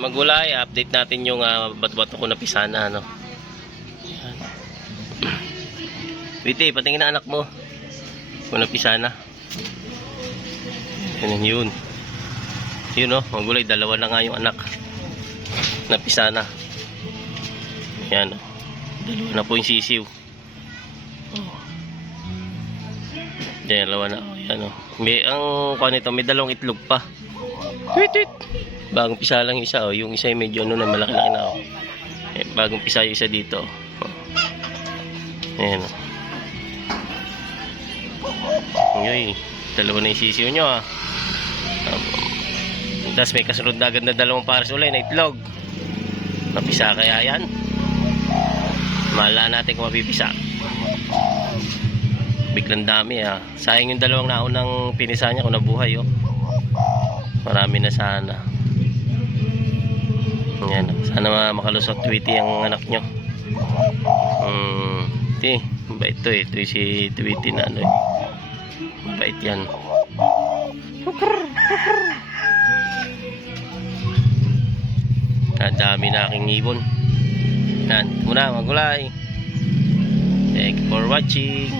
Magulay, update natin yung bato-bato ko na pisana, ano. Ayan. Witi, patingin na anak mo. Kung na pisana. Yun. Yun oh, magulay, dalawa na nga yung anak na pisana. Ayan oh. Dalawa na po yung sisiw. Oh. Dalawa na. Oh, ayan oh. May, ang kuha nito, may dalawang itlog pa. Wait. Bagong pisa lang isa oh. Yung isa yung medyo ano na malaki-laki na oh. Eh, bagong pisa yung isa dito. Oh. Ayan oh. Ngayon, dalawa na yung sisiw nyo ah. Tapos may kasunod na agad na dalawang pares ulit na itlog. Mapisa kaya yan? Mahala natin kung mapipisa. Biglang dami ah. Sayang yung dalawang naunang pinisa niya kung nabuhay oh. Marami na sana. Yan, sana makalusot Tweety ang anak nyo. Mabait to eh. Ito si Tweety na ano eh. Mabait yan. Dami na aking ibon. Yan, muna magulay. Thank you for watching.